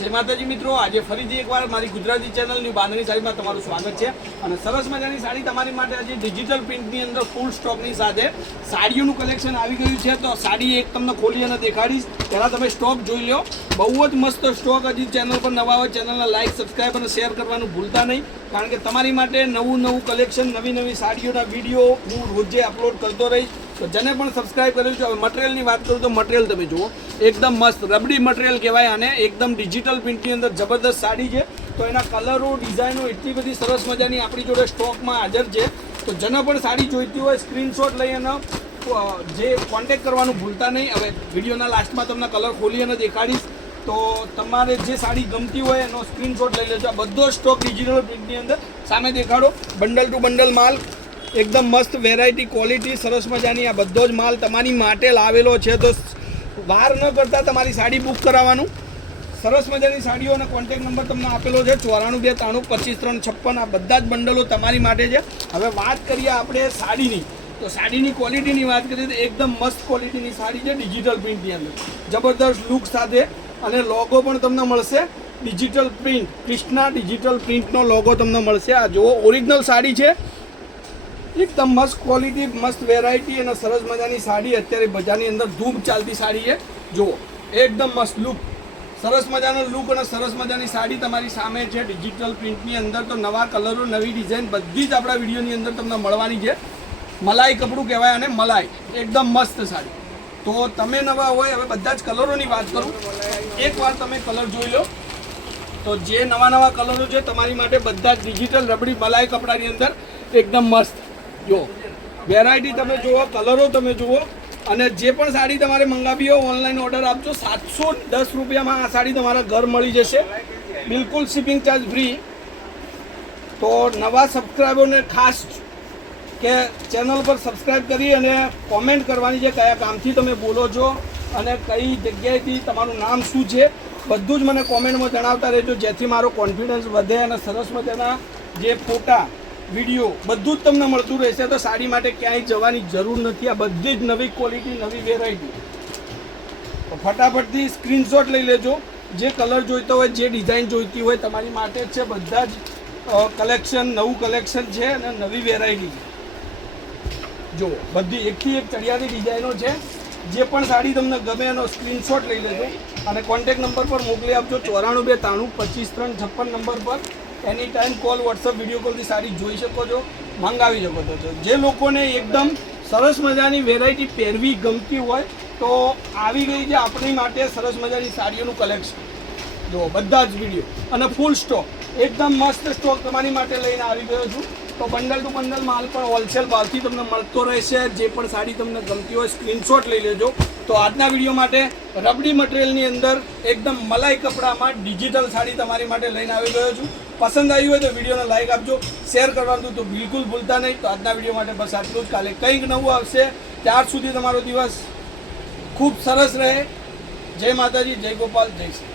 जय माताजी मित्रों, आज फरीथी एकवार मारी गुजराती चेनलनी बांधणी साड़ीमां तमारुं स्वागत छे। अने सरस मजानी साड़ी तमारी माटे आज डिजिटल प्रिंटनी अंदर फूल स्टॉकनी साथे साड़ीओनुं कलेक्शन आवी गयुं छे। तो साड़ी एक तमने खोली अने देखाडीश। पहेला तमे स्टॉक जोई लो, बहु ज मस्त स्टॉक। हजी चेनल पर नवा होय चेनलने लाइक सब्सक्राइब अने शेर करवानुं भूलता नहीं, कारण के तमारी माटे नवुं कलेक्शन नवी नवी साड़ीओना विडियो हूँ रोजे अपलोड करतो रहीश। तो जेने पण सब्सक्राइब कर्युं छे। हवे मटेरियलनी वात करूं तो मटेरियल तमे जुओ, एकदम मस्त रबड़ी मटेरियल कहेवाय आने। एकदम डिजिटल प्रिंटनी अंदर जबरदस्त साड़ी है। तो एना कलरो डिजाइनो एटली बधी सरस मजानी आपणी जोडे स्टॉकमां हाजर है। तो जेने पण साड़ी जोईती होय स्क्रीनशॉट लई अने जे कॉन्टेक्ट करवानुं भूलता नहीं। हवे विडियोना लास्टमां तमने कलर खोली अने देखाडीश। तो तमारे जे साड़ी गमती होय एनो स्क्रीनशॉट लई लेजो। बधो स्टॉक डिजिटल प्रिंटनी अंदर सामे देखाडो। बंडल टू बंडल माल, एकदम मस्त वेरायटी क्वॉलिटी सरस मजानी आ बधो ज माल तमारी माटे लावेलो छे। तो वार न करता तमारी साड़ी बुक करावानुं। सरस मजानी साड़ीओ अने कॉन्टेक्ट नंबर तमने आपेलो छे 9423355356। आ बधा ज बंडलो तमारी माटे छे। हवे वात करीए आपणे साड़ीनी, तो साड़ीनी क्वॉलिटीनी वात करीए तो एकदम मस्त क्वॉलिटीनी साड़ी छे डिजिटल प्रिंटनी अंदर। जबरदस्त लुक साथे अने लोगो पण तमने मळशे डिजिटल प्रिंट, कृष्णा डिजिटल प्रिंटनो लोगो तमने मळशे। आ जो ओरिजिनल साड़ी छे, एकदम मस्त क्वॉलिटी, मस्त वेरायटी अने सरस मजानी साड़ी अत्यारे बजारनी अंदर धूम चालती साड़ी है। जो एकदम मस्त लुक, सरस मजानो लुक अने सरस मजानी साड़ी तमारी सामे छे डिजिटल प्रिंटनी अंदर। तो नवा कलरो नवी डिजाइन बधी ज आपणा विडियोनी अंदर तमने मळवानी छे। मलाई कपड़ू कहेवाय आने, मलाई एकदम मस्त साड़ी। तो तमे नवा होय, हवे बधा ज कलरोनी वात करूं, एकवार तमे कलर जोई लो। तो जे नवा नवा कलरो छे तमारी माटे बधा ज डिजिटल रबड़ी मलाई कपड़ानी अंदर एकदम मस्त। जो वेरायटी तमे जुओ, कलरो तमे जुओ। अने जे पण साड़ी तमारे मंगावी हो ऑनलाइन ऑर्डर आपजो। 710 रुपयामां आ साड़ी तमारा घर मळी जशे, बिल्कुल शिपिंग चार्ज फ्री। तो नवा सब्सक्राइबरने खास के चेनल पर सब्सक्राइब करी अने कॉमेंट करवानी छे कया गामथी तमे बोलो छो अने कई जग्याएथी तमारुं नाम शुं छे, बधुं ज मने कॉमेंटमां जणावता रहेजो, जेथी मारो कॉन्फिडन्स वधे अने सरस मजाना जे फोटा विडियो बधुं ज तमने मळतुं रहेशे। तो साड़ी माटे क्यांय जवानी जरूर नथी। आ बधी ज नवी क्वॉलिटी नवी वेरायटी। तो फटाफटथी स्क्रीनशॉट लई लेजो। जे कलर जोईतो होय, जे डिजाइन जोईती होय तमारी माटे ज छे। बधा ज कलेक्शन नवुं कलेक्शन छे अने नवी वेरायटी जो बधी एकथी एक चढ़ियाती डिजाइनो छे। जे पण साड़ी तमने गमे एनो स्क्रीनशॉट लई लेजो अने कॉन्टेक्ट नंबर पर मोकली आपजो 9423355356 नंबर पर। Any time call WhatsApp video call थी साड़ी जोई शको छो, मंगावी शको छो। जे लोकोने एकदम सरस मजानी वेरायटी पहेरवी गमती होय तो आवी गई छे आपणी माटे सरस मजानी साड़ीओनुं कलेक्शन। जो बधा ज विडियो अने फूल स्टॉक एकदम मस्त स्टॉक तमारी माटे लईने आवी गयो छुं। तो बंडल टू बंडल माल पण होलसेल भावथी तमने मळतो रहेशे। जे पण साड़ी तमने गमती होय स्क्रीनशॉट लई लेजो। तो आजना विडियो माटे रबड़ी मटेरियलनी अंदर एकदम मलाई कपड़ामां डिजिटल साड़ी तमारी माटे लईने आवी गयो छुं। पसंद आई हो तो वीडियो लाइक आपजो, शेर करवानुं तो बिल्कुल भूलता नहीं। तो आजना विडियो माटे बस आटલું જ। काले कंईक नवुं आवशे, त्यार सुधी तमारो दिवस खूब सरस रहे। जय माताजी, जय गोपाल, जय श्री।